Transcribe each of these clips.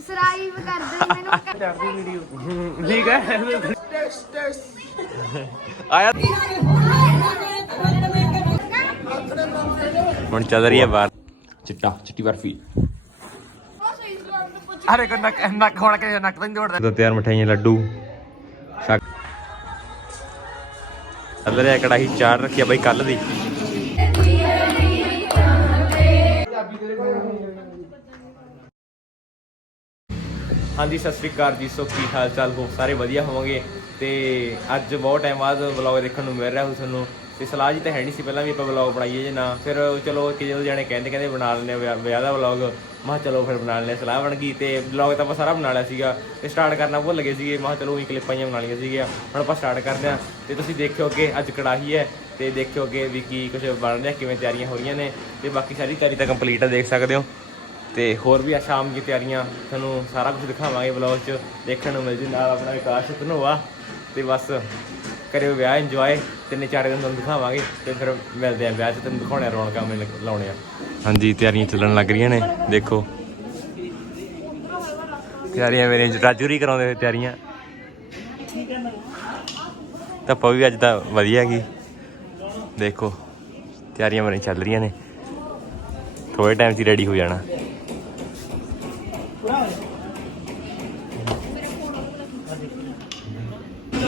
Subscribe ਕਰ ਦਿਓ ਮੈਨੂੰ ਠੀਕ ਹੈ? ਆਇਆ। ਹੁਣ ਚੱਲ ਰਹੀ ਹੈ ਬਾਹਰ। ਚਿੱਟਾ ਚਿੱਟੀ ਬਰਫੀ। ਅਰੇ ਕੋ ਨੱਕ ਨੱਕ ਹੋਣ ਕੇ ਨੱਕ ਤਾਂ ਜੋੜਦਾ। ਤਾਂ ਤਿਆਰ ਮਠਾਈਆਂ ਲੱਡੂ ਸ਼ੱਕ। ਚੱਲ ਰਿਹਾ ਕੜਾਹੀ ਚਾਰ ਰੱਖਿਆ ਬਾਈ ਕੱਲ ਦੀ। ਹਾਂਜੀ, ਸਤਿ ਸ੍ਰੀ ਅਕਾਲ ਜੀ। ਸੋ ਕੀ ਹਾਲ ਚਾਲ ਹੋ ਸਾਰੇ ਵਧੀਆ ਹੋਵੋਗੇ। ਤੇ ਅੱਜ ਬਹੁਤ ਟਾਈਮ ਬਾਅਦ ਵਲੌਗ ਦੇਖਣ ਨੂੰ ਮਿਲ ਰਿਹਾ ਹੋ ਤੁਹਾਨੂੰ। ਤੇ ਸਲਾਹ ਜੀ ਤਾਂ ਹੈ ਨਹੀਂ ਸੀ, ਪਹਿਲਾਂ ਵੀ ਆਪਾਂ ਵਲੌਗ ਬਣਾਈਏ ਜੇ ਨਾ। ਫਿਰ ਚਲੋ ਕਿ ਜਦੋਂ ਜਾਣੇ ਕਹਿੰਦੇ ਕਹਿੰਦੇ ਬਣਾ ਲੈਂਦੇ ਆ ਵਿਆਹ- ਵਿਆਹ ਦਾ ਵਲੌਗ ਮੈਂ ਕਿਹਾ ਚਲੋ ਫਿਰ ਬਣਾ ਲੈਂਦੇ ਹਾਂ। ਸਲਾਹ ਬਣ ਗਈ। ਤੇ ਵਲੌਗ ਤਾਂ ਆਪਾਂ ਸਾਰਾ ਬਣਾ ਲਿਆ ਸੀਗਾ। ਤੇ ਸਟਾਰਟ ਕਰਨਾ ਭੁੱਲ ਗਏ ਸੀਗੇ। ਮੈਂ ਕਿਹਾ ਚਲੋ ਉਹੀ ਕਲਿੱਪਾਂ ਹੀ ਬਣਾ ਲਈਆਂ ਸੀਗੀਆਂ। ਹੁਣ ਆਪਾਂ ਸਟਾਰਟ ਕਰਦੇ ਹਾਂ। ਤੇ ਤੁਸੀਂ ਦੇਖਿਓ ਕਿ ਅੱਜ ਕੜਾਹੀ ਹੈ। ਤੇ ਦੇਖਿਓ ਕਿ ਵੀ ਕੀ ਕੁਝ ਬਣ ਰਿਹਾ, ਕਿਵੇਂ ਤਿਆਰੀਆਂ ਹੋ ਰਹੀਆਂ ਨੇ। ਤੇ ਬਾਕੀ ਸਾਰੀ ਤਿਆਰੀ ਤਾਂ ਕੰਪਲੀਟ ਹੈ ਦੇਖ ਸਕਦੇ ਹੋ। ਤੇ ਹੋਰ ਵੀ ਆ ਸ਼ਾਮ ਦੀ ਤਿਆਰੀਆਂ, ਤੁਹਾਨੂੰ ਸਾਰਾ ਕੁਝ ਦਿਖਾਵਾਂਗੇ ਵਲੌਗ 'ਚ, ਦੇਖਣ ਨੂੰ ਮਿਲ ਜੂ ਨਾਲ ਆਪਣਾ ਵਿਕਾਸ ਧਨੋਆ ਤੇ ਬਸ ਕਰਿਓ ਵਿਆਹ ਇੰਜੋਏ ਤਿੰਨ ਚਾਰ ਦਿਨ ਤੁਹਾਨੂੰ ਦਿਖਾਵਾਂਗੇ ਤੇ ਫਿਰ ਮਿਲਦੇ ਆ ਵਿਆਹ 'ਚ, ਤੁਹਾਨੂੰ ਦਿਖਾਉਣੇ ਆ ਰੌਣਕਾਂ ਮਿਲ ਲਾਉਣੇ ਆ। ਹਾਂਜੀ, ਤਿਆਰੀਆਂ ਚੱਲਣ ਲੱਗ ਰਹੀਆਂ ਨੇ, ਦੇਖੋ। ਤਿਆਰੀਆਂ ਮੇਰੇ ਰਾਜੂਰੀ ਕਰਾਉਂਦੇ ਹੋਏ ਤਿਆਰੀਆਂ। ਤਾਂ ਵੀ ਅੱਜ ਤਾਂ ਵਧੀਆ ਗਈ ਦੇਖੋ, ਤਿਆਰੀਆਂ ਮੇਰੇ ਚੱਲ ਰਹੀਆਂ ਨੇ। ਥੋੜੇ ਟਾਈਮ 'ਚ ਰੈਡੀ ਹੋ ਜਾਣਾ।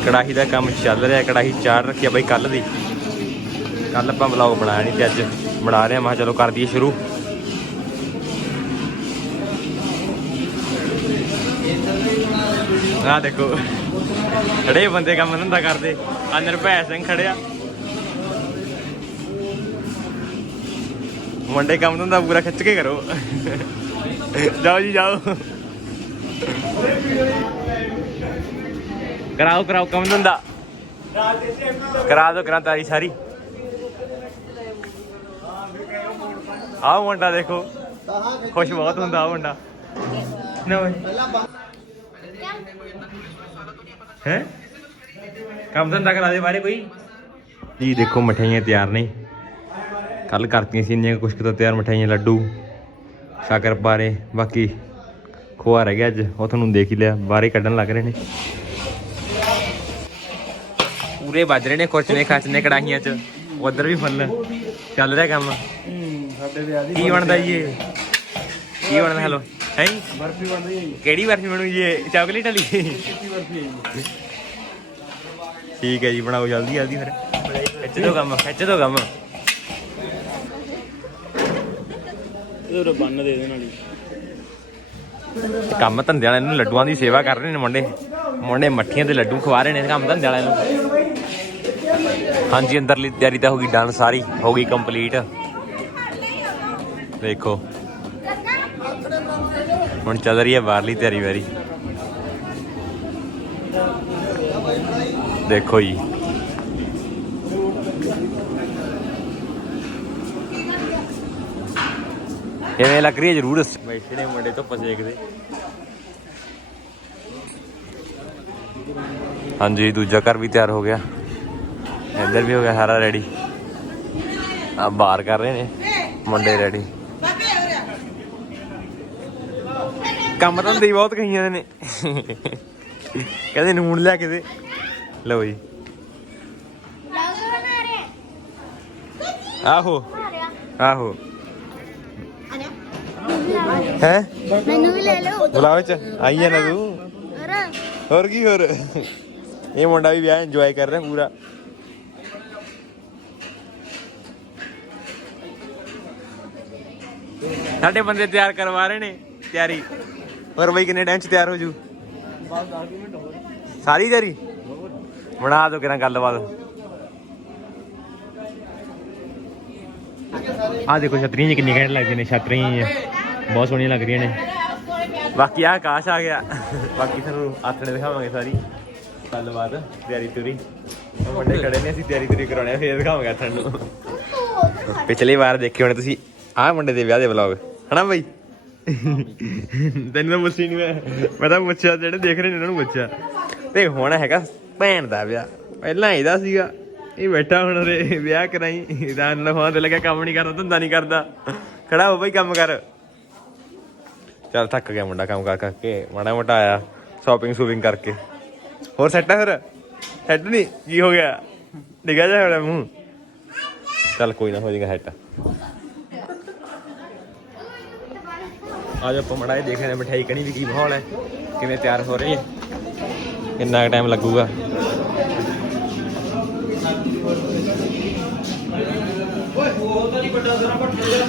ਕੜਾਹੀ ਦਾ ਕੰਮ ਚੱਲ ਰਿਹਾ, ਕੜਾਹੀ ਚਾੜ ਰੱਖਿਆ ਬਾਈ ਕੱਲ ਦੀ। ਕੱਲ ਆਪਾਂ ਵਲੌਗ ਬਣਾਇਆ ਨਹੀਂ ਤੇ ਅੱਜ ਬਣਾ ਰਹੇ ਹਾਂ ਮੈਂ ਚਲੋ ਕਰ ਦਈਏ ਸ਼ੁਰੂ। ਆਹ ਦੇਖੋ, ਖੜੇ ਬੰਦੇ ਕੰਮ ਧੰਦਾ ਕਰਦੇ। ਆ ਨਿਰਭੈ ਸਿੰਘ ਖੜਿਆ। ਮੁੰਡੇ ਕੰਮ ਧੰਦਾ ਪੂਰਾ ਖਿੱਚ ਕੇ ਕਰੋ। ਜਾਓ ਜੀ, ਜਾਓ। ਕਰਾਓ ਕਰਾਓ ਕੰਮ ਧੰਦਾ। ਕਰਾ ਦੋ ਕਰਾਂ ਤਾਰੀ ਸਾਰੀ। ਆਹ ਮੁੰਡਾ ਦੇਖੋ। ਖੁਸ਼ ਬਹੁਤ ਹੁੰਦਾ ਆਹ ਮੁੰਡਾ। ਨਾ ਓਏ ਹੈ? ਕੰਮ ਧੰਦਾ ਕਰਾ ਦੇ ਬਾਰੇ ਕੋਈ। ਜੀ ਦੇਖੋ ਮਠਿਆਈਆਂ ਤਿਆਰ ਨੇ। ਕੱਲ ਕਰਤੀਆਂ ਸੀ ਇੰਨੀਆਂ ਕੁਛ ਤਾਂ ਤਿਆਰ ਮਠਿਆਈਆਂ, ਲੱਡੂ ਸ਼ਾਕਰ ਬਾਰੇ। ਬਾਕੀ ਖੋਆ ਰਹਿ ਗਿਆ ਅੱਜ। ਉਹ ਤੁਹਾਨੂੰ ਦੇਖ ਹੀ ਲਿਆ। ਬਾਹਰੇ ਕੱਢਣ ਲੱਗ ਰਹੇ ਨੇ। ਪੂਰੇ ਵੱਜ ਰਹੇ ਨੇ ਖੁਰਚਨੇ ਖਾਚਨੇ ਕੜਾਹੀਆਂ 'ਚ। ਉਧਰ ਵੀ ਫੁੱਲ ਚੱਲ ਰਿਹਾ ਕੰਮ। ਸਾਡੇ ਵਿਆਹ ਦੀ ਕੀ ਬਣਦਾ ਜੀ ਇਹ? ਕੀ ਬਣਦਾ ਹੈਲੋ ਹੈ? ਬਰਫੀ ਬਣ ਰਹੀ ਹੈ ਜੀ ਕਿਹੜੀ ਬਰਫੀ ਬਣੂ ਜੀ ਇਹ? ਚਾਕਲੇਟ ਵਾਲੀ? ਕਿੱਤੀ ਬਰਫੀ ਹੈ ਜੀ ਠੀਕ ਹੈ ਜੀ ਬਣਾਓ ਜਲਦੀ ਜਲਦੀ ਫਿਰ। ਖਿੱਚ ਦੋ ਕੰਮ ਖਿੱਚ ਦੋ ਕੰਮ। ਇਹਦੇ ਬੰਨ ਦੇ ਦੇਣ ਵਾਲੀ ਕੰਮ ਧੰਦੇ ਵਾਲਿਆਂ ਨੂੰ ਲੱਡੂਆਂ ਦੀ ਸੇਵਾ ਕਰ ਰਹੇ ਨੇ ਮੁੰਡੇ। ਮੁੰਡੇ ਮੱਠੀਆਂ ਦੇ ਲੱਡੂ ਖਵਾ ਰਹੇ ਨੇ ਕੰਮ ਧੰਦੇ ਵਾਲਿਆਂ ਨੂੰ। ਹਾਂਜੀ ਅੰਦਰਲੀ ਤਿਆਰੀ ਤਾਂ ਹੋ ਗਈ ਡਨ ਸਾਰੀ ਹੋ ਗਈ ਕੰਪਲੀਟ ਦੇਖੋ। ਹੁਣ ਚੱਲ ਰਹੀ ਹੈ ਬਾਹਰਲੀ ਤਿਆਰੀ ਵਾਰੀ। ਦੇਖੋ ਜੀ। ਕਿਵੇਂ ਲੱਗ ਰਹੀ ਹੈ ਜਰੂਰ ਬੈਠੇ ਨੇ ਮੁੰਡੇ ਤੋਂ ਪਸੇਕਦੇ ਹਾਂਜੀ ਦੂਜਾ ਘਰ ਵੀ ਤਿਆਰ ਹੋ ਗਿਆ। ਇੱਧਰ ਵੀ ਹੋ ਗਿਆ ਸਾਰਾ ਰੈਡੀ ਆ ਬਾਹਰ ਕਰ ਰਹੇ ਨੇ, ਮੁੰਡੇ ਰੈਡੀ ਕੰਮ ਤਾਂ ਦੇ ਬਹੁਤ ਕਹੀਆਂ ਨੇ। ਕਹਿੰਦੇ ਨੂਣ ਲਿਆ ਕੇ ਦੇ। ਲਓ ਜੀ। ਆਹੋ। ਆਹੋ। ਹੈ? ਮੈਨੂੰ ਵੀ ਲੈ ਲਓ ਬੁਲਾਓ ਚ ਆਈ ਜਾ ਨਾ ਤੂੰ। ਹੋਰ ਕੀ, ਹੋਰ? ਇਹ ਮੁੰਡਾ ਵੀ ਵਿਆਹ ਇੰਜੋਏ ਕਰ ਰਿਹਾ ਪੂਰਾ। ਸਾਡੇ ਬੰਦੇ ਤਿਆਰ ਕਰਵਾ ਰਹੇ ਨੇ ਤਿਆਰੀ। ਹੋਰ ਬਈ ਕਿੰਨੇ ਟਾਈਮ ਚ ਤਿਆਰ ਹੋ ਜੂ? ਬਸ 10 ਮਿੰਟ ਹੋਰ ਸਾਰੀ ਤਿਆਰੀ? ਬਣਾ ਦੋ ਕਿਰਾਂ ਗੱਲਬਾਤ। ਆ ਦੇਖੋ ਛਤਰੀਆਂ ਜੀ ਕਿੰਨੀ ਘੈਂਟ ਲੱਗਦੀਆਂ ਨੇ ਛਤਰੀਆਂ ਬਹੁਤ ਸੋਹਣੀਆਂ ਲੱਗ ਰਹੀਆਂ ਨੇ। ਬਾਕੀ ਆ ਆਕਾਸ਼ ਆ ਗਿਆ। ਬਾਕੀ ਤੁਹਾਨੂੰ ਆਥਣੇ ਦਿਖਾਵਾਂਗੇ ਸਾਰੀ। ਗੱਲਬਾਤ ਤਿਆਰੀ ਤੁਰੀ। ਮੁੰਡੇ ਖੜੇ ਨੇ ਅਸੀਂ ਤਿਆਰੀ ਤੁਰੀ ਕਰਾਉਣੇ ਆ ਫੇਰ ਦਿਖਾਵਾਂਗੇ ਆਥਣ ਨੂੰ। ਪਿਛਲੀ ਵਾਰ ਦੇਖੇ ਹੋਣੇ ਤੁਸੀਂ। ਆਹ ਮੁੰਡੇ ਦੇ ਵਿਆਹ ਦੇ ਵਲੌਗ ਹਨਾ ਬਈ? ਤੈਨੂੰ ਤਾਂ ਪੁੱਛੀ ਨਹੀਂ ਮੈਂ। ਮੈਂ ਤਾਂ ਪੁੱਛਿਆ, ਜਿਹੜੇ ਦੇਖ ਰਹੇ ਨੇ ਉਹਨਾਂ ਨੂੰ ਪੁੱਛਿਆ। ਤੇ ਹੁਣ ਹੈਗਾ ਭੈਣ ਦਾ ਵਿਆਹ। ਪਹਿਲਾਂ ਇਹਦਾ ਸੀਗਾ। ਇਹ ਬੈਠਾ ਹੁਣ ਰੇ ਵਿਆਹ ਕਰਾਈ। ਇਹਦਾ ਲਫਾਂ ਤੇ ਲੱਗਿਆ, ਕੰਮ ਨਹੀਂ ਕਰਦਾ, ਧੰਦਾ ਨਹੀਂ ਕਰਦਾ। ਖੜਾ ਹੋ ਬਈ, ਕੰਮ ਕਰ। ਚੱਲ ਥੱਕ ਗਿਆ ਮੁੰਡਾ ਕੰਮ ਕਰ ਕਰਕੇ। ਮਾੜਾ ਮੋਟਾ ਆਇਆ ਸ਼ਾਪਿੰਗ ਸ਼ੂਪਿੰਗ ਕਰਕੇ। ਹੋਰ ਸੈੱਟ ਆ ਫਿਰ? ਸੈੱਟ ਨਹੀਂ ਕੀ ਹੋ ਗਿਆ? ਡਿੱਗਾ ਜਾ ਹੋਣਾ ਮੂੰਹ? ਚੱਲ ਕੋਈ ਨਾ, ਹੋ ਜਾਏਗਾ ਸੈੱਟ ਆਜੋ ਆਪਾਂ ਮੜਾ ਇਹ ਦੇਖਦੇ ਹਾਂ ਮਠਾਈ ਕਣੀ ਦੀ ਕੀ ਮਾਹੌਲ ਹੈ, ਕਿਵੇਂ ਤਿਆਰ ਹੋ ਰਹੀ ਹੈ। ਕਿੰਨਾ ਟਾਈਮ ਲੱਗੂਗਾ।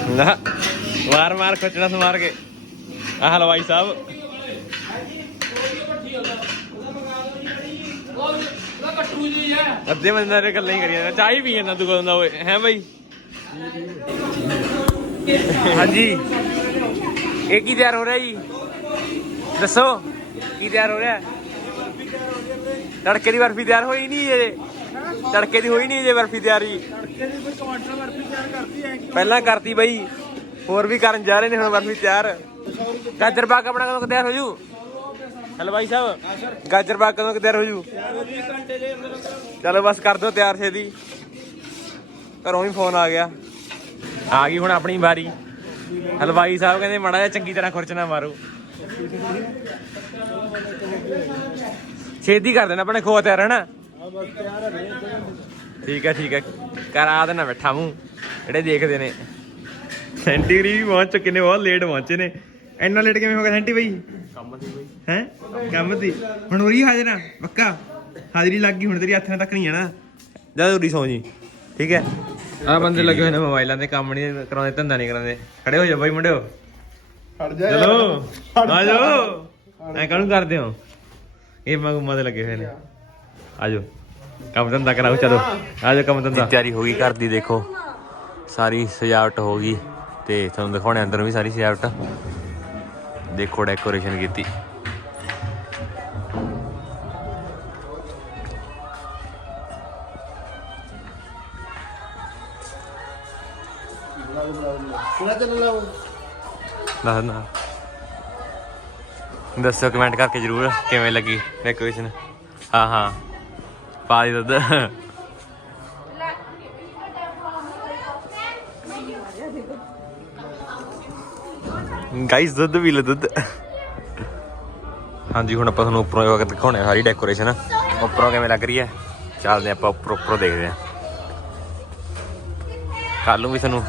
ਨਾ ਮਾਰ ਮਾਰ ਖੋਚਣਾ ਸਮਾਰ ਕੇ। ਆਹ ਹਲਵਾਈ ਸਾਹਿਬ। ਅੱਧੇ ਬੰਦੇ ਨਾਲ ਗੱਲਾਂ ਹੀ ਕਰੀ ਜਾਂਦਾ। ਚਾਹ ਹੀ ਪੀ ਜਾਂਦਾ ਤੂੰ ਕਦੋਂ ਦਾ ਓਏ। ਹੈ ਬਾਈ? ਹਾਂਜੀ। ਇਹ ਕੀ ਤਿਆਰ ਹੋ ਰਿਹਾ ਜੀ? ਦੱਸੋ ਕੀ ਤਿਆਰ ਹੋ ਰਿਹਾ? ਤੜਕੇ ਦੀ ਬਰਫੀ ਤਿਆਰ ਹੋਈ ਨਹੀਂ ਜੇ ਤੜਕੇ ਦੀ ਹੋਈ ਨਹੀਂ ਜੇ ਬਰਫੀ ਤਿਆਰ। ਪਹਿਲਾਂ ਕਰਤੀ ਬਈ ਹੋਰ ਵੀ ਕਰਨ ਜਾ ਰਹੇ ਨੇ ਹੁਣ ਬਰਫੀ ਤਿਆਰ। ਗਾਜਰ ਪਾਕ ਆਪਣਾ ਕਦੋਂ ਤਿਆਰ ਹੋ ਜੂ? ਹਲੋ ਭਾਈ ਸਾਹਿਬ ਗਾਜਰ ਪਾਕ ਕਦੋਂ ਤਿਆਰ ਹੋ ਜੂ? ਚਲੋ ਬਸ ਕਰ ਦਿਓ ਤਿਆਰ ਛੇਦੀ ਘਰੋਂ ਵੀ ਫੋਨ ਆ ਗਿਆ। ਆ ਗਈ ਹੁਣ ਆਪਣੀ ਵਾਰੀ। ਹਲਵਾਈ ਸਾਹਿਬ ਕਹਿੰਦੇ ਮਾੜਾ ਜਿਹਾ ਚੰਗੀ ਤਰ੍ਹਾਂ ਖੁਰਚਣਾ ਮਾਰੋ। ਛੇਦੀ ਕਰ ਦੇਣਾ ਆਪਣੇ ਖੋਆ ਤਿਆਰ ਹੈ ਨਾ? ਠੀਕ ਹੈ ਠੀਕ ਹੈ। ਕਰਾ ਦੇਣਾ ਬੈਠਾ ਮੂੰ ਜਿਹੜੇ ਦੇਖਦੇ ਨੇ। ਸੈਂਟੀਗਰੀ ਵੀ ਪਹੁੰਚ ਚੁੱਕੇ ਨੇ ਬਹੁਤ ਲੇਟ ਪਹੁੰਚੇ ਨੇ। ਇੰਨਾ ਲੇਟ ਕਿਵੇਂ ਹੋ ਗਿਆ ਸੈਂਟੀ ਬਈ? ਕੰਮ ਦੀ ਬਈ। ਹੈ? ਕੰਮ ਦੀ। ਹੁਣ ਉਰੀ ਹਾਜ਼ਰ ਆ ਪੱਕਾ? ਹਾਜ਼ਰੀ ਲੱਗ ਗਈ ਹੁਣ ਤੇਰੀ ਹੱਥਾਂ ਤੱਕ ਨਹੀਂ ਜਾਣਾ। ਜਦ ਉਰੀ ਸੌ ਜੀ। ਠੀਕ ਹੈ। ਆ ਬੰਦੇ ਲੱਗੇ ਹੋਏ ਨੇ ਮੋਬਾਈਲਾਂ ਤੇ ਕੰਮ ਨਹੀਂ ਕਰਾਉਂਦੇ ਧੰਦਾ ਨਹੀਂ ਕਰਾਉਂਦੇ। ਖੜੇ ਹੋ ਜਾ ਬਾਈ ਮੁੰਡਿਓ। ਹਟ ਜਾ ਚਲੋ ਆ ਜਾਓ। ਐ ਕਾਹਨੂੰ ਕਰਦੇ ਹੋ? ਇਹ ਮਗਮਾ ਦੇ ਲੱਗੇ ਹੋਏ ਨੇ। ਆ ਜਾਓ। ਕੰਮ ਧੰਦਾ ਕਰਾਓ ਚਲੋ। ਆ ਜਾਓ ਕੰਮ ਧੰਦਾ। ਤਿਆਰੀ ਹੋ ਗਈ ਘਰ ਦੀ ਦੇਖੋ। ਸਾਰੀ ਸਜਾਵਟ ਹੋ ਗਈ ਤੇ ਤੁਹਾਨੂੰ ਦਿਖਾਉਣੇ ਅੰਦਰ ਵੀ ਸਾਰੀ ਸਜਾਵਟ। ਦੇਖੋ ਡੈਕੋਰੇਸ਼ਨ ਕੀਤੀ। ਦੱਸ ਨਾ। ਦੱਸੋ ਕਮੈਂਟ ਕਰਕੇ ਜਰੂਰ ਕਿਵੇਂ ਲੱਗੀ ਡੈਕੋਰੇਸ਼ਨ ਹਾਂ ਹਾਂ। ਪਾ ਦੀ ਦੁੱਧ। ਗਾਈਸ ਦੁੱਧ ਵੀ ਲੈ ਦੁੱਧ। ਹਾਂਜੀ, ਹੁਣ ਆਪਾਂ ਤੁਹਾਨੂੰ ਉੱਪਰੋਂ ਵਕਤ ਦਿਖਾਉਣੇ ਆ ਸਾਰੀ ਡੈਕੋਰੇਸ਼ਨ ਉੱਪਰੋਂ ਕਿਵੇਂ ਲੱਗ ਰਹੀ ਹੈ? ਚੱਲਦੇ ਆਪਾਂ ਉੱਪਰ, ਉੱਪਰੋਂ ਦੇਖਦੇ ਹਾਂ। ਕੱਲ ਨੂੰ ਵੀ ਤੁਹਾਨੂੰ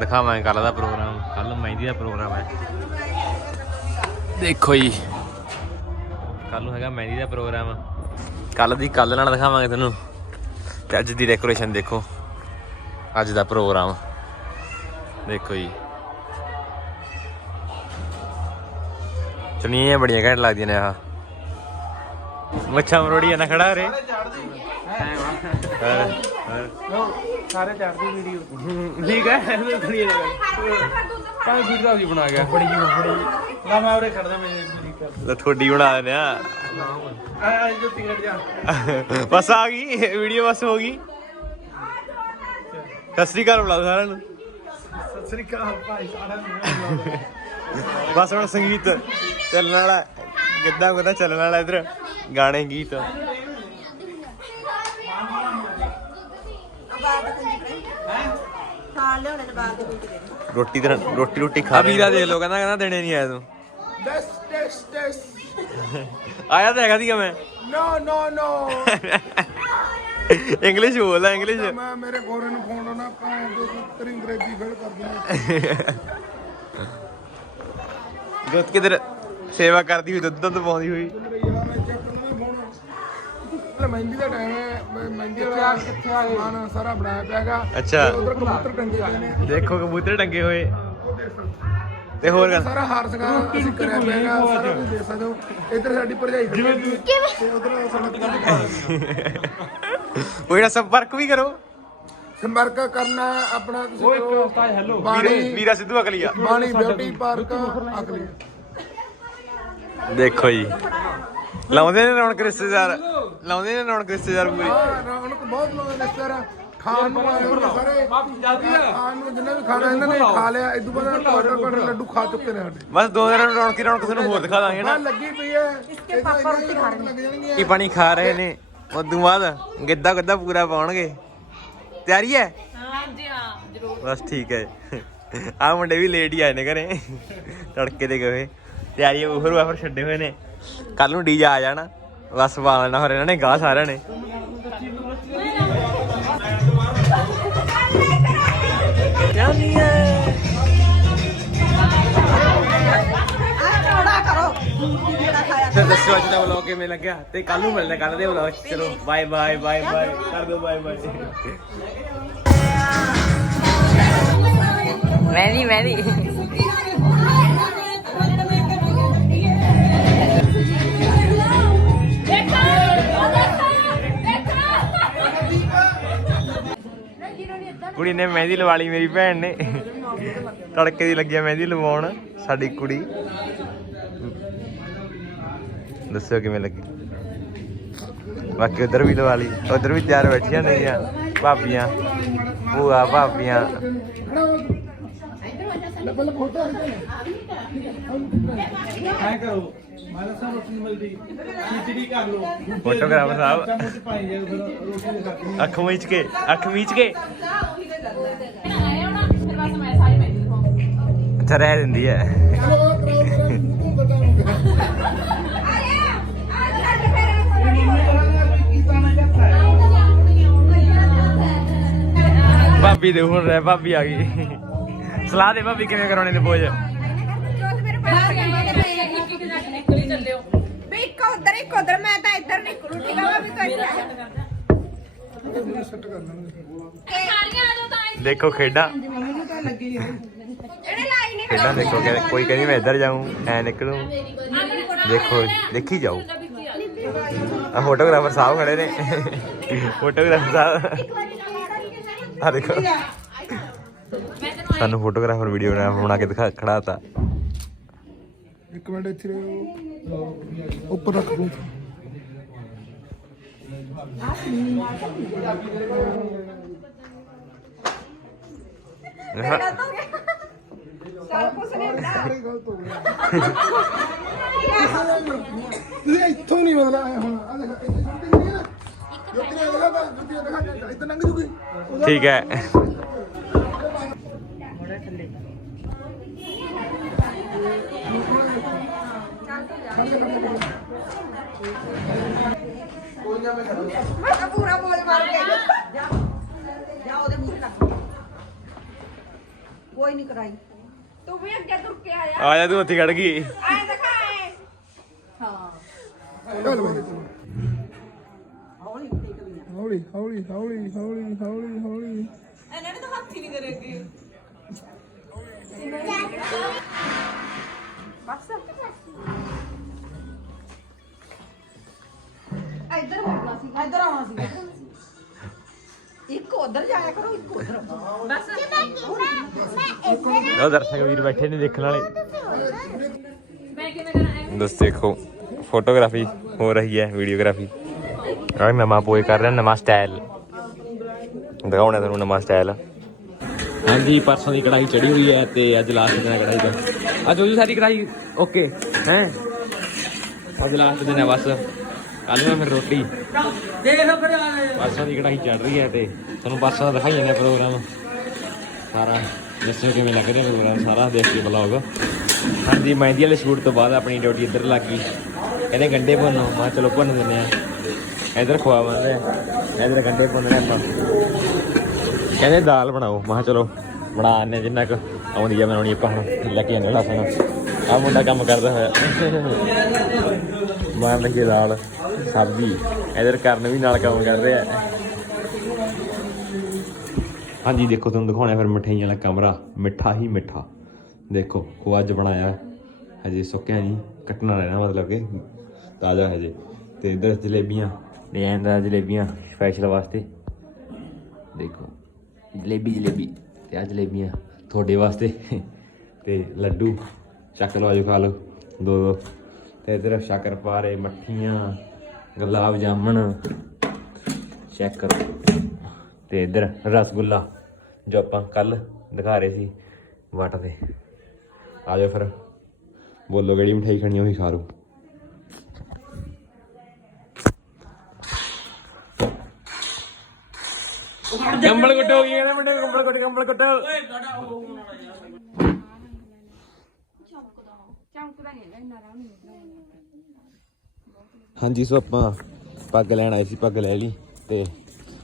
ਦਿਖਾਵਾਂਗੇ ਕੱਲ ਦਾ ਪ੍ਰੋਗਰਾਮ ਕੱਲ ਮਹਿੰਦੀ ਦਾ ਪ੍ਰੋਗਰਾਮ ਹੈ। ਦੇਖੋ ਜੀ। ਕੱਲ ਨੂੰ ਹੈਗਾ ਮਹਿੰਦੀ ਦਾ ਪ੍ਰੋਗਰਾਮ। ਕੱਲ ਦੀ ਕੱਲ ਨਾਲ ਦਿਖਾਵਾਂਗੇ ਤੁਹਾਨੂੰ। ਤੇ ਅੱਜ ਦੀ ਡੈਕੋਰੇਸ਼ਨ ਦੇਖੋ। ਅੱਜ ਦਾ ਪ੍ਰੋਗਰਾਮ। ਦੇਖੋ ਜੀ। ਚੁਣੀਆਂ ਬੜੀਆਂ ਘੈਂਟ ਲੱਗਦੀਆਂ ਨੇ ਆਹ। ਮੱਛਾ ਮਰੋੜੀ ਨਾ ਖੜਾ ਰੇ ਹਾਂ ਸਾਰੇ ਚੜਦੀ ਵੀਡੀਓ ਠੀਕ ਹੈ ਥੋੜੀ ਕਾਹ ਵੀਡੀਓ ਵੀ ਬਣਾ ਗਿਆ ਬੜੀ ਬੜੀ ਨਾ ਮੈਂ ਉਰੇ ਖੜਦਾ ਮੈਂ ਵੀਡੀਓ ਕਰ ਲੈ ਥੋੜੀ ਬਣਾ ਦਿੰਦੇ ਆ। ਆ ਜੋ ਟਿਕਟ ਜਾ ਬਸ ਆ ਗਈ, ਵੀਡੀਓ ਬਸ ਹੋ ਗਈ। ਸਤਿ ਸ੍ਰੀ ਅਕਾਲ ਬੁਲਾ ਸਾਰਿਆਂ ਨੂੰ ਸਤਿ ਸ੍ਰੀ ਅਕਾਲ ਭਾਈ ਸਾਰਿਆਂ ਨੂੰ। ਬਸ ਹੁਣ ਸੰਗੀਤ ਚੱਲਣ ਵਾਲਾ, ਗਿੱਧਾ ਗੁੱਧਾ ਚੱਲਣ ਵਾਲਾ ਇਧਰ, ਗਾਣੇ, ਗੀਤ। ਲਿਆਉਣੇ ਨੇ ਦੇ ਦੇ ਰੋਟੀ ਤੇ ਰੋਟੀ ਰੋਟੀ ਖਾ ਵੀਰਾ ਦੇਖ ਲੋ ਕਹਿੰਦਾ ਕਹਿੰਦਾ ਦੇਣੇ ਨਹੀਂ ਆਇਆ ਤੂੰ। ਦਸ ਦਸ ਦਸ ਆਇਆ ਤਾਂ ਹੈਗਾ ਸੀਗਾ ਮੈਂ। ਨੋ ਨੋ ਨੋ ਇੰਗਲਿਸ਼ ਬੋਲਦਾ ਇੰਗਲਿਸ਼ ਮੈਂ ਮੇਰੇ ਗੋਰੇ ਨੂੰ ਫੋਨ ਲਾਉਣਾ ਭਾਂ ਜੋ ਤੇਰੀ ਅੰਗਰੇਜ਼ੀ ਫੇਲ ਕਰ ਦੂੰਗਾ ਦੁੱਧ ਕਿਧਰ ਸੇਵਾ ਕਰਦੀ ਹੋਈ ਦੁੱਧ ਦੁੱਧ ਪਾਉਂਦੀ ਹੋਈ। ਮਹਿੰਦੀ ਦਾ ਟਾਈਮ ਹੈ ਮੈਂ ਮਹਿੰਦੀ ਵਾਲਾ ਕਿੱਥੇ ਆ ਸਮਾਨ ਸਾਰਾ ਬਣਾਇਆ ਪਿਆਗਾ ਅੱਛਾ। ਉਧਰ ਕਬੂਤਰ ਟੰਗੇ ਹੋਏ ਨੇ। ਦੇਖੋ ਕਬੂਤਰ ਟੰਗੇ ਹੋਏ। ਤੇ ਹੋਰ ਗੱਲ। ਸਾਰਾ ਹਾਰ ਸੰਗਾਰ ਅਸੀਂ ਕਰਿਆ ਪਿਆਗਾ ਸਾਰਾ ਕੁਝ ਦੇ ਸਕਦੇ ਹੋ। ਇੱਧਰ ਸਾਡੀ ਭਰਜਾਈ ਜਿਵੇਂ ਤੇ ਉਧਰ ਸਾਡਾ ਕੰਮ ਉਹ ਜਿਹੜਾ ਸੰਪਰਕ ਵੀ ਕਰੋ। ਸੰਪਰਕ ਕਰਨਾ ਆਪਣਾ ਤੁਸੀਂ ਕਰੋ। ਵੀਰੇ ਬਾਣੀ ਵੀਰਾ ਸਿੱਧੂ ਅਕਲੀਆ ਬਾਣੀ ਬਿਊਟੀ ਪਾਰਕ ਅਕਲੀ ਦੇਖੋ ਜੀ। ਲਾਉਂਦੇ ਨੇ ਰੌਣਕ ਰਿਸ਼ਤੇਦਾਰ ਲਾਉਂਦੇ ਨੇ ਰੌਣਕ ਰਿਸ਼ਤੇਦਾਰ ਪੂਰੀ। ਹਾਂ ਰੌਣਕ ਬਹੁਤ ਲੋਕ ਨੇ ਸਰ ਖਾਣ ਨੂੰ ਆਏ ਹੋਏ ਸਾਰੇ। ਖਾਣ ਨੂੰ ਜਿੰਨਾ ਵੀ ਖਾਣਾ ਇਹਨਾਂ ਨੇ ਖਾ ਲਿਆ ਇਦੋਂ ਬਾਅਦ ਕੁਆਟਰ ਕੁਆਟਰ ਲੱਡੂ ਖਾ ਚੁੱਕੇ ਨੇ ਸਾਡੇ। ਬਸ ਦੋ ਦਿਨਾਂ ਨੂੰ ਰੌਣਕ ਰੌਣਕ ਤੁਹਾਨੂੰ ਹੋਰ ਦਿਖਾ ਦਾਂਗੇ ਨਾ। ਹਾਂ ਲੱਗੀ ਪਈ ਹੈ। ਇਸਕੇ ਪਾਪਾ ਰੋਟੀ ਖਾ ਰਹੇ ਕੀ ਪਾਣੀ ਖਾ ਰਹੇ ਨੇ? ਉਦੋਂ ਬਾਅਦ ਗਿੱਧਾ ਗਿੱਧਾ ਪੂਰਾ ਪਾਉਣਗੇ। ਤਿਆਰੀ ਹੈ? ਹਾਂਜੀ ਹਾਂ ਬਸ ਠੀਕ ਹੈ। ਆ ਮੁੰਡੇ ਵੀ ਲੇਟ ਹੀ ਆਏ ਨੇ ਘਰੇ। ਤੜਕੇ ਦੇ ਗਏ ਤਿਆਰੀ ਉਫਰ ਵਾਫਰ ਛੱਡੇ ਹੋਏ ਨੇ। ਕੱਲ ਨੂੰ ਡੀਜੇ ਆ ਜਾਣਾ। ਬਸ ਪਾ ਲੈਣਾ ਹੋਰ ਇਹਨਾਂ ਨੇ, ਗਾਹ ਸਾਰਿਆਂ ਨੇ। ਕਿਆ ਦੱਸੋ ਅੱਜ ਦਾ ਵਲੌਗ ਕਿਵੇਂ ਲੱਗਿਆ? ਤੇ ਕੱਲ ਨੂੰ ਮਿਲਣਾ ਕੱਲ ਦੇ ਵਲੌਗ ਚਲੋ ਬਾਏ ਬਾਏ ਬਾਏ ਬਾਏ ਕਰ ਦਿਓ ਬਾਏ ਬਾਏ ਮੈਂ ਨਹੀਂ ਮੈਂ ਨਹੀਂ ਕੁੜੀ ਨੇ ਮਹਿੰਦੀ ਲਵਾ ਲਈ ਮੇਰੀ ਭੈਣ ਨੇ। ਤੜਕੇ ਦੀ ਲੱਗਿਆ ਮਹਿੰਦੀ ਲਵਾਉਣ ਸਾਡੀ ਕੁੜੀ। ਦੱਸਿਓ ਕਿਵੇਂ ਲੱਗੀ? ਬਾਕੀ ਉਧਰ ਵੀ ਲਵਾ ਲਈ। ਉਧਰ ਵੀ ਤਿਆਰ ਬੈਠੀਆਂ ਨੇਗੀਆਂ, ਭਾਬੀਆਂ। ਭੂਆ, ਭਾਬੀਆਂ। ਐ ਕਰੋ। ਮਾਲਾ ਸਾਹਿਬ ਰੋਟੀ ਮਿਲਦੀ ਖਿਚੜੀ ਕਰ ਲਓ। ਫੋਟੋਗ੍ਰਾਫਰ ਸਾਹਿਬ। ਚਮਚ ਪਾਈ ਜਾਓ ਫਿਰ ਰੋਟੀ ਦੇ ਖਾਤੀ ਅੱਖ ਮੀਚ ਕੇ ਅੱਖ ਮੀਚ ਕੇ। ਅੱਛਾ ਰਹਿ ਦਿੰਦੀ ਹੈ। ਭਾਬੀ ਦੇ ਹੁਣ ਰਹਿ ਭਾਬੀ ਆ ਗਈ। ਸਲਾਹ ਦੇ ਭਾਬੀ ਕਿਵੇਂ ਕਰਾਉਣੇ ਨੇ ਪੋਜ ਵੀ ਇੱਕ ਉਧਰ ਇੱਕ ਉਧਰ ਮੈਂ ਤਾਂ ਇੱਧਰ ਨਿਕਲੂ ਠੀਕ ਆ ਵੀ ਕੋਈ ਸੈੱਟ ਕਰ ਲਾਂਗੇ ਦੇਖੋ ਖੇਡਾਂ। ਖੇਡਾਂ ਦੇਖੋ ਕੋਈ ਕਹਿੰਦੀ ਮੈਂ ਇੱਧਰ ਜਾਊਂ ਐ ਨਿਕਲੂੰ। ਦੇਖੋ ਦੇਖੀ ਜਾਓ ਆ ਫੋਟੋਗ੍ਰਾਫਰ ਸਾਹਿਬ ਖੜੇ ਨੇ। ਫੋਟੋਗ੍ਰਾਫਰ ਸਾਹਿਬ। ਆ ਦੇਖੋ। ਸਾਨੂੰ ਫੋਟੋਗ੍ਰਾਫਰ ਵੀਡੀਓ ਬਣਾ ਕੇ ਦਿਖਾ ਖੜਾਤਾ। ਇੱਕ ਮਿੰਟ ਇੱਥੇ ਰਹੋ। ਉੱਪਰ ਰੱਖ ਦੂੰ ਸਭ ਕੁਝ ਨਹੀਂ ਹੁੰਦਾ ਸਾਰੇ ਗਲਤ ਹੋ। ਗਿਆ ਤੁਸੀਂ ਇੱਥੋਂ ਨਹੀਂ ਬਦਲਾ ਆਏ ਹੁਣ। ਆ ਦੇਖ ਇੱਥੇ ਛੁੱਟੀ ਨਹੀਂ ਹੈ ਜੁੱਤੀ ਦਿਖਾ ਤਾਂ ਜੁੱਤੀ ਦਿਖਾ ਇੱਥੇ ਲੰਘ ਜੂਗੀ। ਠੀਕ ਹੈ ਮੈਂ ਤਾਂ ਪੂਰਾ ਬੋਲ ਮਾਰ ਕੇ ਜਾ ਜਾ ਉਹਦੇ ਮੂੰਹ ਲੱਗ ਕੋਈ ਨਹੀਂ ਕਰਾਈ। ਤੂੰ ਵੀ ਅੱਗੇ ਤੁਰ ਕੇ ਆਇਆ। ਆ ਜਾ ਤੂੰ ਉੱਥੇ ਖੜ ਗਈ। ਆਏ ਦਿਖਾਏ ਚੱਲ ਬਈ ਹੌਲੀ ਹੌਲੀ ਹੌਲੀ ਹੌਲੀ ਹੌਲੀ ਹੌਲੀ। ਇਹਨਾਂ ਨੇ ਤਾਂ ਹੱਥ ਹੀ ਨਹੀਂ ਕਰੇਗੇ ਬਸ। ਇੱਧਰ ਮੁੜਨਾ ਸੀ। ਇੱਧਰ ਆਉਣਾ ਸੀ। ਇੱਕ ਉਧਰ ਜਾਇਆ ਕਰੋ ਇੱਕ ਉਧਰ। ਬਸ। ਉਹ ਦਰਸ਼ਕ ਵੀਰ ਬੈਠੇ ਨੇ ਦੇਖਣ ਵਾਲੇ। ਦੋਸਤ ਦੇਖੋ ਫੋਟੋਗ੍ਰਾਫੀ ਹੋ ਰਹੀ ਹੈ ਵੀਡੀਓਗ੍ਰਾਫੀ ਆ ਨਵਾਂ ਪੋਏ ਕਰ ਰਿਹਾ ਨਵਾਂ ਸਟਾਈਲ ਦਿਖਾਉਣਾ ਤੁਹਾਨੂੰ ਨਵਾਂ ਸਟਾਈਲ ਹਾਂਜੀ ਪਰਸੋਂ ਦੀ ਕੜਾਈ ਚੜੀ ਹੋਈ ਹੈ ਤੇ ਅੱਜ ਲਾਸਟ ਦਿਨ ਹੈ ਕੜਾਈ ਦਾ। ਅੱਜ ਉਹਦੀ ਸਾਰੀ ਕੜਾਈ ਓਕੇ ਹੈ? ਅੱਜ ਲਾਸਟ ਦਿਨ ਹੈ ਬਸ। ਕੱਲ ਨੂੰ ਫਿਰ ਰੋਟੀ। ਪਰਸੋਂ ਦੀ ਕੜਾਈ ਚੜ ਰਹੀ ਹੈ ਤੇ ਤੁਹਾਨੂੰ ਪਰਸੋਂ ਦਾ ਦਿਖਾਈ ਜਾਂਦੇ ਪ੍ਰੋਗਰਾਮ। ਸਾਰਾ ਦੱਸਿਓ ਕਿਵੇਂ ਲੱਗ ਰਿਹਾ ਪ੍ਰੋਗਰਾਮ ਸਾਰਾ ਦੇਖ ਕੇ ਬਲੌਗ ਹਾਂਜੀ ਮਹਿੰਦੀ ਵਾਲੇ ਸ਼ੂਟ ਤੋਂ ਬਾਅਦ ਆਪਣੀ ਡਿਊਟੀ ਇੱਧਰ ਲੱਗ ਗਈ। ਕਹਿੰਦੇ ਗੰਡੇ ਭੁੰਨੋ। ਮੈਂ ਚਲੋ ਭੁੰਨ ਦਿੰਦੇ ਆ। ਇੱਧਰ ਖਵਾ ਬੰਦੇ ਆ। ਇੱਧਰ ਗੰਡੇ ਭੁੰਨਣੇ ਆਪਾਂ। ਕਹਿੰਦੇ ਦਾਲ ਬਣਾਓ। ਮੈਂ ਚਲੋ ਬਣਾ ਆਨੇ ਜਿੰਨਾ ਕੁ ਆਉਂਦੀ ਆ ਬਣਾਉਣੀ ਆਪਾਂ ਹੁਣ। ਲੈ ਕੇ ਆਨੇ ਲਸਣ ਆ। ਮੁੰਡਾ ਕੰਮ ਕਰਦਾ ਹੋਇਆ। ਮਾਰ ਲੱਗੇ ਦਾਲ। ਸਬਜ਼ੀ। ਇੱਧਰ ਕਰਨ ਵੀ ਨਾਲ ਕੰਮ ਕਰ ਰਿਹਾ ਹਾਂਜੀ, ਦੇਖੋ, ਤੁਹਾਨੂੰ ਦਿਖਾਉਣਾ ਫਿਰ ਮਠਿਆਈਆਂ ਵਾਲਾ ਕਮਰਾ। ਮਿੱਠਾ ਹੀ ਮਿੱਠਾ। ਦੇਖੋ, ਉਹ ਅੱਜ ਬਣਾਇਆ। ਹਜੇ ਸੁੱਕਿਆ ਨਹੀਂ। ਕੱਟਣਾ ਰਹਿਣਾ ਮਤਲਬ ਕਿ। ਤਾਜ਼ਾ ਹਜੇ। ਤੇ ਇਧਰ ਜਲੇਬੀਆਂ। ਡਿਜ਼ਾਈਨ ਦਾ ਜਲੇਬੀਆਂ ਸਪੈਸ਼ਲ ਵਾਸਤੇ। ਦੇਖੋ, ਜਲੇਬੀ ਜਲੇਬੀ। ਤੇ ਆ ਜਲੇਬੀਆਂ ਤੁਹਾਡੇ ਵਾਸਤੇ। ਤੇ ਲੱਡੂ। ਚੱਕ ਲਓ, ਆਜੋ ਖਾ ਲਓ। ਦੋ ਦੋ ਤੇ ਇਧਰ ਸ਼ੱਕਰ ਪਾਰੇ ਮੱਠੀਆਂ। ਗੁਲਾਬ ਜਾਮਣ। ਚੈੱਕ ਕਰੋ। ਤੇ ਇਧਰ ਰਸਗੁੱਲਾ ਜੋ ਆਪਾਂ ਕੱਲ ਦਿਖਾ ਰਹੇ ਸੀ ਵਟ ਆ ਜਾਓ ਫਿਰ। ਬੋਲੋ ਕਿਹੜੀ ਮਠਾਈ ਖਾਣੀ ਆ, ਉਹੀ ਖਾ ਲਓ। ਕੰਬਲ ਗੁੱਟ ਹੋ ਗਈ ਕਹਿੰਦੇ ਮੁੰਡੇ ਨੂੰ? ਕੰਬਲ ਗੁੱਟ ਕੰਬਲ ਗੁੱਟ ਹਾਂਜੀ, ਸੋ ਆਪਾਂ ਪੱਗ ਲੈਣ ਆਏ ਸੀ, ਪੱਗ ਲੈ ਲਈ ਤੇ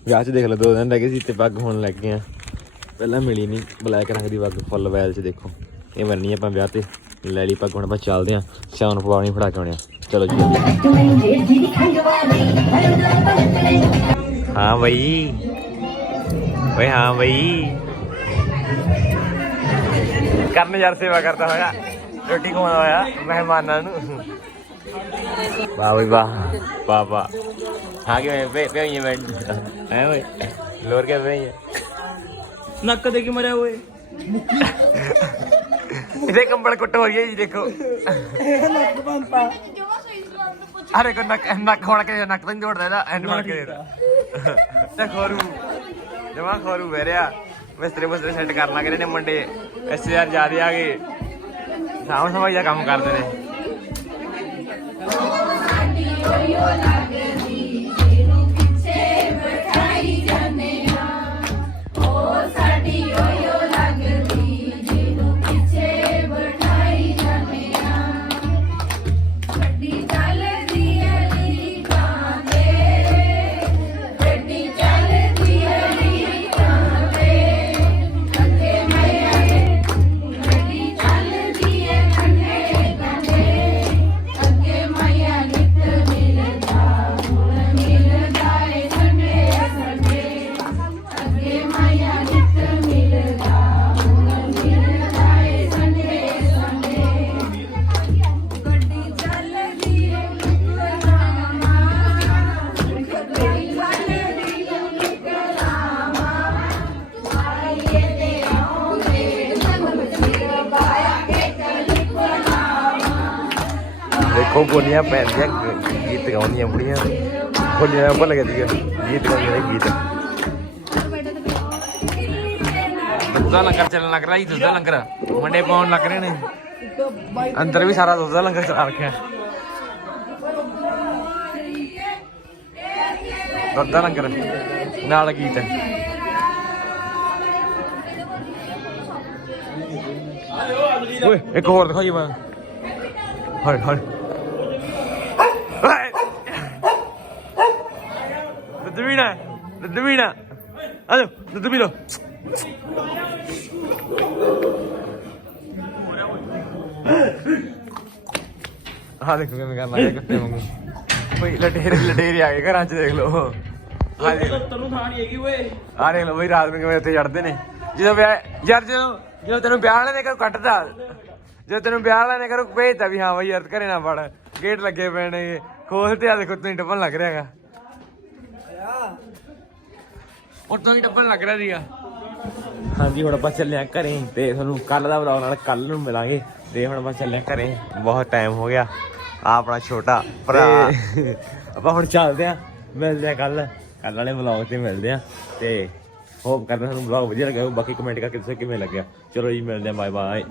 ਵਿਆਹ 'ਚ ਦੇਖ ਲਓ ਦੋ ਦਿਨ ਰਹਿ ਗਏ ਸੀ ਤੇ ਪੱਗ ਹੁਣ ਲੱਗ ਗਏ ਆ। ਪਹਿਲਾਂ ਮਿਲੀ ਨਹੀਂ ਬਲੈਕ ਰੰਗ ਦੀ ਪੱਗ, ਫੁੱਲ ਵੈਲ 'ਚ ਦੇਖੋ। ਇਹ ਬੰਨਣੀ ਆਪਾਂ ਵਿਆਹ ਤੇ। ਲੈ ਲਈ ਪੱਗ, ਹੁਣ ਆਪਾਂ ਚੱਲਦੇ ਆ। ਸ਼ਾਮ ਨੂੰ ਪਵਾਣੀ ਫੜਾ ਕੇ ਆਉਣੇ ਆ। ਚਲੋ ਜੀ। ਹਾਂ ਬਈ। ਓਏ ਹਾਂ ਬਈ। ਕਰਨ ਯਾਰ ਸੇਵਾ ਕਰਦਾ ਹੋਇਆ। ਰੋਟੀ ਖਵਾਉਂਦਾ ਹੋਇਆ ਮਹਿਮਾਨਾਂ ਨੂੰ। ਵਾਹ ਬਈ ਵਾਹ ਵਾਹ ਵਾਹ ਹਾਂ ਕਿ ਵੇ ਵੇ ਇਹ ਮੈਂ ਹੈ ਓਏ ਲੋਰ ਕੇ ਵੇ ਨੱਕ ਦੇ ਕੇ ਮਰਿਆ ਓਏ ਇਹਦੇ ਕੰਬਲ ਕੁੱਟ ਹੋ ਰਹੀ ਹੈ ਜੀ ਦੇਖੋ ਨੱਕ ਬੰਤਾ ਅਰੇ ਕੋ ਨੱਕ ਨੱਕ ਹੋਣ ਕੇ ਨੱਕ ਤਾਂ ਜੋੜਦਾ ਇਹਦਾ ਐਨ ਬਣ ਕੇ ਤੇ ਖੋਰੂ ਜਮਾ ਖੋਰੂ ਵੇਰਿਆ ਮਿਸਤਰੀ ਮਿਸਤਰੀ ਸੈੱਟ ਕਰਨ ਲੱਗ ਰਹੇ ਨੇ ਮੁੰਡੇ ਐਸ ਯਾਰ ਜਿਆਦੇ ਆ ਗਏ ਸਾਮ ਸਮਝ ਜਾ ਕੰਮ ਕਰਦੇ ਨੇ ਦੇਖੋ ਬੋਲੀਆਂ ਪੈਂਦੀਆਂ ਗ- ਗੀਤ ਗਾਉਂਦੀਆਂ ਬੁੜੀਆਂ। ਬੋਲੀਆਂ ਭੁੱਲ ਗਏ ਸੀਗੇ, ਗੀਤ ਗਾਉਂਦੀਆਂ ਨੇ ਗੀਤ। ਦੁੱਧ ਦਾ ਲੰਗਰ ਚੱਲਣ ਲੱਗ ਰਿਹਾ ਜੀ, ਦੁੱਧ ਦਾ ਲੰਗਰ। ਮੰਡੇ ਪਾਉਣ ਲੱਗ ਰਹੇ ਨੇ। ਅੰਦਰ ਵੀ ਸਾਰਾ ਦੁੱਧ ਦਾ ਲੰਗਰ ਚਲਾ ਰੱਖਿਆ ਦੁੱਧ ਦਾ ਲੰਗਰ, ਨਾਲ ਗੀਤ। ਓਏ, ਇੱਕ ਹੋਰ ਦਿਖਾਈ ਮੈਂ। ਹਟ ਹਟ ਦੁੱਧ ਪੀਣਾ ਦੁੱਧ ਪੀਣਾ। ਆ ਜਾ ਦੁੱਧ ਪੀ ਲੋ ਹਾਂ ਦੇਖੋ ਕਿਵੇਂ ਕਰਨ ਲੱਗੇ ਕੁੱਤੇ ਵਾਂਗੂ। ਬਈ ਲਟੇਰੇ ਲਟੇਰੇ ਆ ਗਏ ਘਰਾਂ 'ਚ ਦੇਖ ਲਓ। ਹਾਂ ਦੇਖ ਲਓ। ਤੈਨੂੰ ਥਾਂ ਨਹੀਂ ਹੈਗੀ ਓਏ। ਆ ਦੇਖ ਲਓ ਬਈ ਰਾਤ ਨੂੰ ਕਿਵੇਂ ਉੱਥੇ ਚੜਦੇ ਨੇ। ਜਦੋਂ ਵਿਆਹ ਯਾਰ ਜਦੋਂ ਜਦੋਂ ਤੈਨੂੰ ਵਿਆਹ ਵਾਲੇ ਨੇ ਘਰੋਂ ਕੱਟਦਾ ਜਦੋਂ ਤੈਨੂੰ ਵਿਆਹ ਵਾਲੇ ਨੇ ਘਰੋਂ ਭੇਜਦਾ ਵੀ ਹਾਂ ਬਈ ਯਾਰ ਘਰੇ ਨਾ ਵੜ। ਗੇਟ ਲੱਗੇ ਪਏ ਨੇ। ਖੋਲ ਤੇ ਆ ਦੇਖੋ ਤੂੰ ਟੱਪਣ ਲੱਗ ਰਿਹਾ ਹੈਗਾ ਉੱਤੋਂ ਹੀ ਟੱਪਣ ਲੱਗ ਰਿਹਾ ਸੀਗਾ। ਹਾਂਜੀ ਹੁਣ ਆਪਾਂ ਚੱਲੇ ਆ ਘਰੇ ਤੇ ਤੁਹਾਨੂੰ ਕੱਲ ਦਾ ਵਲੌਗ ਨਾਲ ਕੱਲ ਨੂੰ ਮਿਲਾਂਗੇ ਤੇ ਹੁਣ ਆਪਾਂ ਚੱਲੇ ਆ ਘਰੇ। ਬਹੁਤ ਟਾਈਮ ਹੋ ਗਿਆ। ਆ ਆਪਣਾ ਛੋਟਾ ਭਰਾ। ਆਪਾਂ ਹੁਣ ਚੱਲਦੇ ਆ ਮਿਲਦੇ ਆ ਕੱਲ ਕੱਲ ਵਾਲੇ ਵਲੌਗ ਤੇ ਮਿਲਦੇ ਆ ਤੇ ਹੋਪ ਕਰਦੇ ਤੁਹਾਨੂੰ ਵਲੌਗ ਵਧੀਆ ਲੱਗਿਆ ਹੋਊ। ਬਾਕੀ ਕਮੈਂਟ ਕਰਕੇ ਦੱਸੋ ਕਿਵੇਂ ਲੱਗਿਆ। ਚਲੋ ਜੀ ਮਿਲਦੇ ਆ ਬਾਏ ਬਾਏ